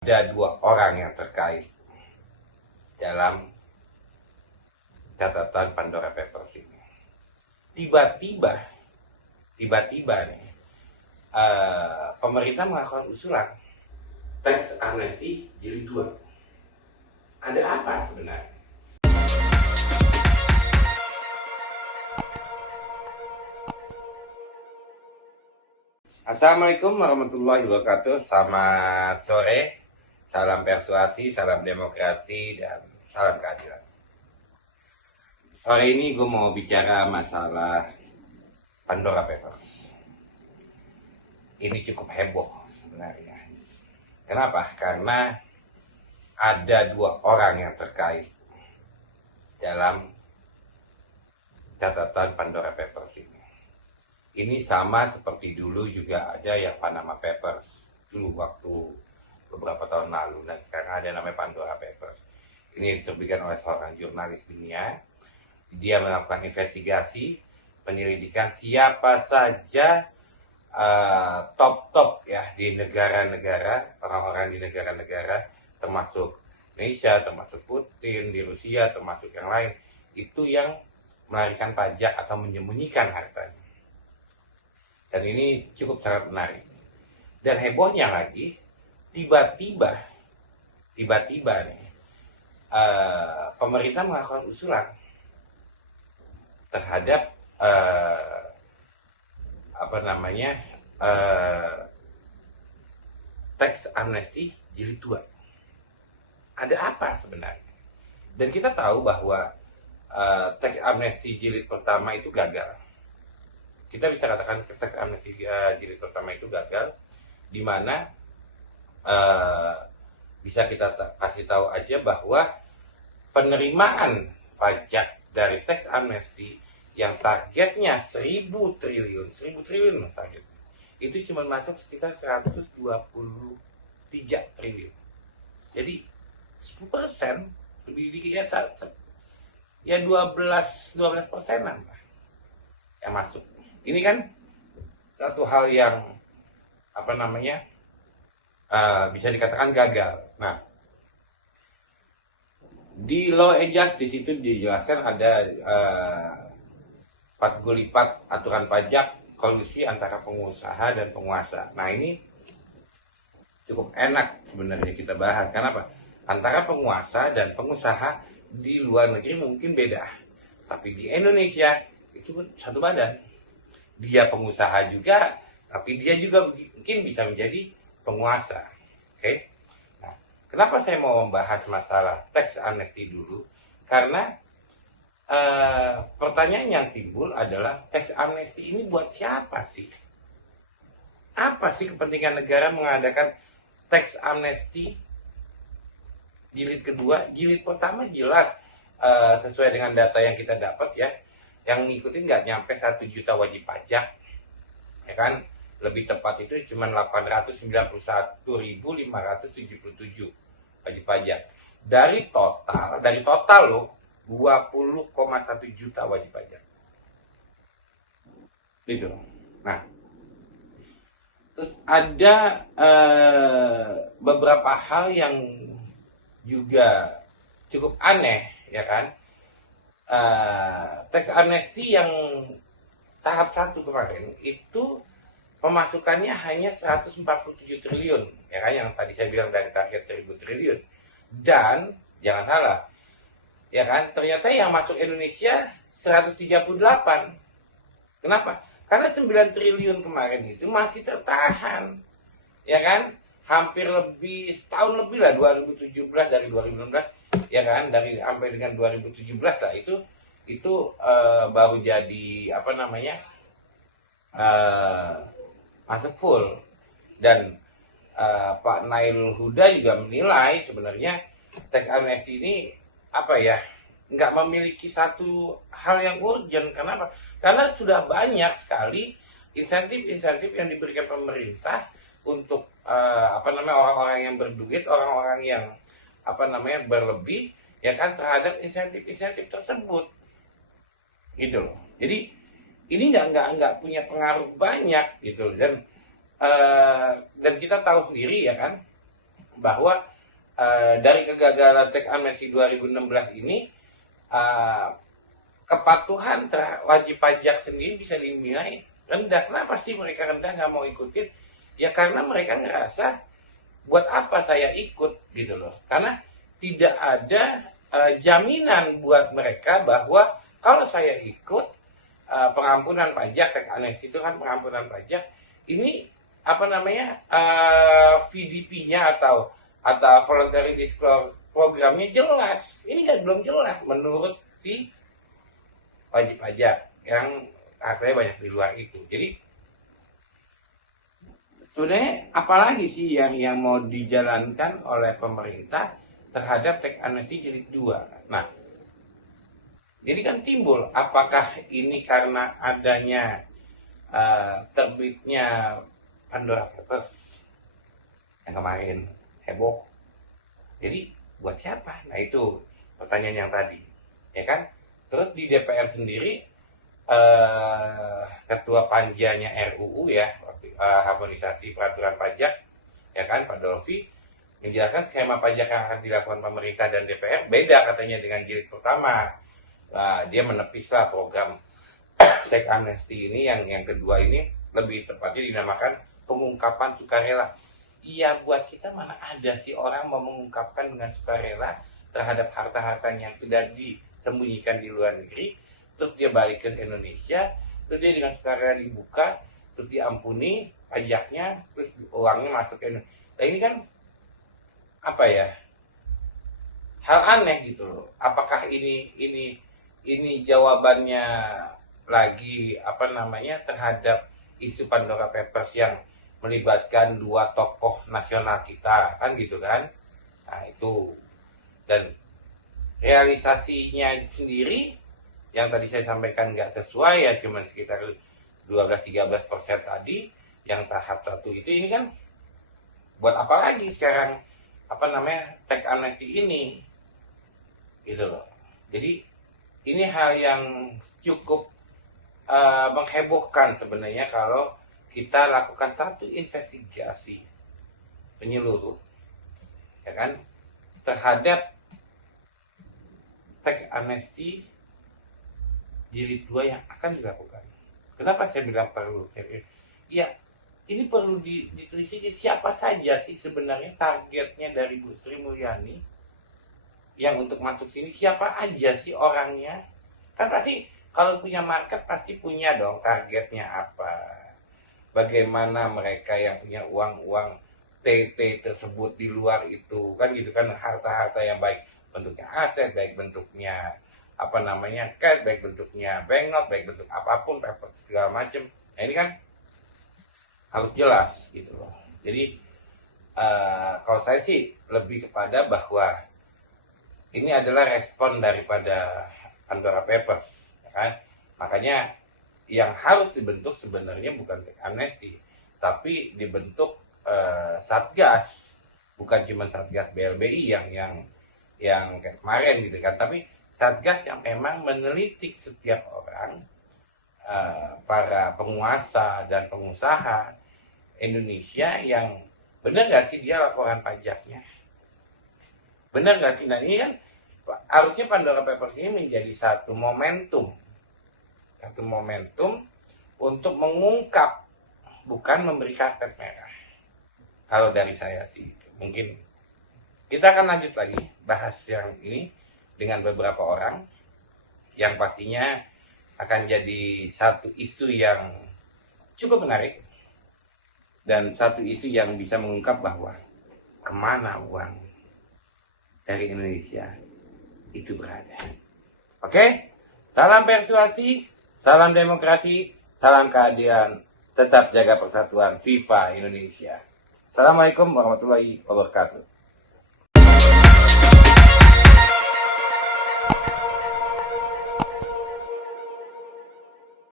Ada dua orang yang terkait dalam catatan Pandora Papers ini. Tiba-tiba nih, pemerintah melakukan usulan tax amnesty jilid 2. Ada apa sebenarnya? Assalamualaikum warahmatullahi wabarakatuh. Selamat sore. Salam persuasi, salam demokrasi, dan salam keadilan. Sore ini gue mau bicara masalah Pandora Papers. Ini cukup heboh sebenarnya. Kenapa? Karena ada dua orang yang terkait dalam catatan Pandora Papers ini. Ini sama seperti dulu juga ada yang Panama Papers. Dulu waktu beberapa tahun lalu, dan sekarang ada namanya Pandora Papers. Ini diterbitkan oleh seorang jurnalis dunia. Dia melakukan investigasi, penyelidikan siapa saja top ya di negara-negara, orang-orang di negara-negara, termasuk Indonesia, termasuk Putin, di Rusia, termasuk yang lain, itu yang melarikan pajak atau menyembunyikan hartanya. Dan ini cukup sangat menarik. Dan hebohnya lagi, tiba-tiba nih, pemerintah melakukan usulan terhadap tax amnesty jilid 2. Ada apa sebenarnya? Dan kita tahu bahwa tax amnesty jilid pertama itu gagal. Kita bisa katakan tax amnesty jilid pertama itu gagal, di mana bisa kita kasih tahu aja bahwa penerimaan pajak dari tax amnesty yang targetnya 1.000 triliun targetnya, itu cuma masuk sekitar 123 triliun. Jadi 10%, lebih dikit ya 12%-an lah yang masuk. Ini kan satu hal yang bisa dikatakan gagal. Nah, di Law and Justice itu dijelaskan ada 4 lipat aturan pajak kolusi antara pengusaha dan penguasa. Nah, ini cukup enak sebenarnya kita bahas. Kenapa? Antara penguasa dan pengusaha di luar negeri mungkin beda, tapi di Indonesia itu satu badan. Dia pengusaha juga, tapi dia juga mungkin bisa menjadi penguasa. Oke? Nah, kenapa saya mau membahas masalah tax amnesty dulu? Karena pertanyaan yang timbul adalah tax amnesty ini buat siapa sih? Apa sih kepentingan negara mengadakan tax amnesty jilid kedua? Jilid pertama jelas sesuai dengan data yang kita dapat ya, yang ngikutin nggak nyampe 1 juta wajib pajak, ya kan? Lebih tepat itu cuma 891.577 wajib pajak. Dari total loh 20,1 juta wajib pajak. Itu. Nah, terus ada beberapa hal yang juga cukup aneh, ya kan? Tax amnesty yang tahap 1 kemarin itu pemasukannya hanya 147 triliun, ya kan, yang tadi saya bilang dari target 1.000 triliun. Dan jangan salah, ya kan, ternyata yang masuk Indonesia 138. Kenapa? Karena 9 triliun kemarin itu masih tertahan, ya kan, hampir lebih setahun lebih lah, 2017 dari 2016, ya kan, dari sampai dengan 2017 lah, itu baru jadi masuk full. Dan Pak Nail Huda juga menilai sebenarnya tax amnesty ini nggak memiliki satu hal yang urgent. Kenapa? Karena sudah banyak sekali insentif-insentif yang diberikan pemerintah untuk orang-orang yang berduit, orang-orang yang berlebih, ya kan, terhadap insentif-insentif tersebut, gitu loh. Jadi ini nggak punya pengaruh banyak gitu. Dan kita tahu sendiri, ya kan, bahwa dari kegagalan teks amnesti 2016 ini kepatuhan wajib pajak sendiri bisa dinilai rendah. Kenapa sih mereka rendah nggak mau ikutin? Ya karena mereka ngerasa buat apa saya ikut gitu loh. Karena tidak ada jaminan buat mereka bahwa kalau saya ikut pengampunan pajak, teks amnesti itu kan pengampunan pajak, ini apa namanya VDP-nya atau voluntary disclosure programnya jelas. Ini kan belum jelas menurut si wajib pajak yang hartanya banyak di luar itu. Jadi sebenarnya apalagi sih yang mau dijalankan oleh pemerintah terhadap teks amnesti jilid 2. Nah, jadi kan timbul apakah ini karena adanya terbitnya Pandora Papers yang kemarin heboh. Jadi buat siapa? Nah itu pertanyaan yang tadi, ya kan? Terus di DPR sendiri ketua panjanya RUU ya, harmonisasi peraturan pajak, ya kan, Pak Dolfi menjelaskan skema pajak yang akan dilakukan pemerintah dan DPR beda katanya dengan jilid pertama. Nah, dia menepislah program teks amnesti ini yang kedua ini lebih tepatnya dinamakan pengungkapan sukarela. Iya, buat kita mana ada sih orang mau mengungkapkan dengan sukarela terhadap harta-hartanya yang sudah disembunyikan di luar negeri, terus dia balik ke Indonesia, terus dia dengan sukarela dibuka, terus diampuni pajaknya, terus uangnya masuk ke Indonesia. Nah ini kan apa ya? Hal aneh gitu loh. Apakah ini jawabannya lagi apa namanya terhadap isu Pandora Papers yang melibatkan dua tokoh nasional kita, kan gitu kan? Nah itu, dan realisasinya sendiri yang tadi saya sampaikan nggak sesuai ya, cuma sekitar 12-13% tadi yang tahap 1 itu. Ini kan buat apa lagi sekarang apa namanya teks amnesti ini gitu loh. Jadi ini hal yang cukup menghebohkan sebenarnya kalau kita lakukan satu investigasi menyeluruh, ya kan, terhadap teks amnesti jilid 2 yang akan dilakukan. Kenapa saya bilang perlu? Ya, ini perlu ditelisik siapa saja sih sebenarnya targetnya dari Bu Sri Mulyani yang untuk masuk sini, siapa aja sih orangnya? Kan pasti kalau punya market pasti punya dong targetnya apa. Bagaimana mereka yang punya uang TT tersebut di luar itu, kan gitu kan, harta-harta yang baik bentuknya aset, baik bentuknya apa namanya cash, baik bentuknya banknote, baik bentuk apapun, paper segala macam. Nah ini kan harus jelas gitu loh. Jadi kalau saya sih lebih kepada bahwa ini adalah respon daripada Pandora Papers, ya kan? Makanya yang harus dibentuk sebenarnya bukan teks amnesti, tapi dibentuk satgas, bukan cuma satgas BLBI yang kayak kemarin gitu kan, tapi satgas yang memang menelitik setiap orang, para penguasa dan pengusaha Indonesia yang benar nggak sih dia laporan pajaknya, benar nggak sih? Nah ini kan harusnya Pandora Papers ini menjadi satu momentum untuk mengungkap, bukan memberi karpet merah. Kalau dari saya sih, mungkin kita akan lanjut lagi bahas yang ini dengan beberapa orang yang pastinya akan jadi satu isu yang cukup menarik dan satu isu yang bisa mengungkap bahwa kemana uang dari Indonesia itu berada. Oke? Salam persuasi, salam demokrasi, salam keadilan, tetap jaga persatuan. Viva Indonesia. Assalamualaikum warahmatullahi wabarakatuh.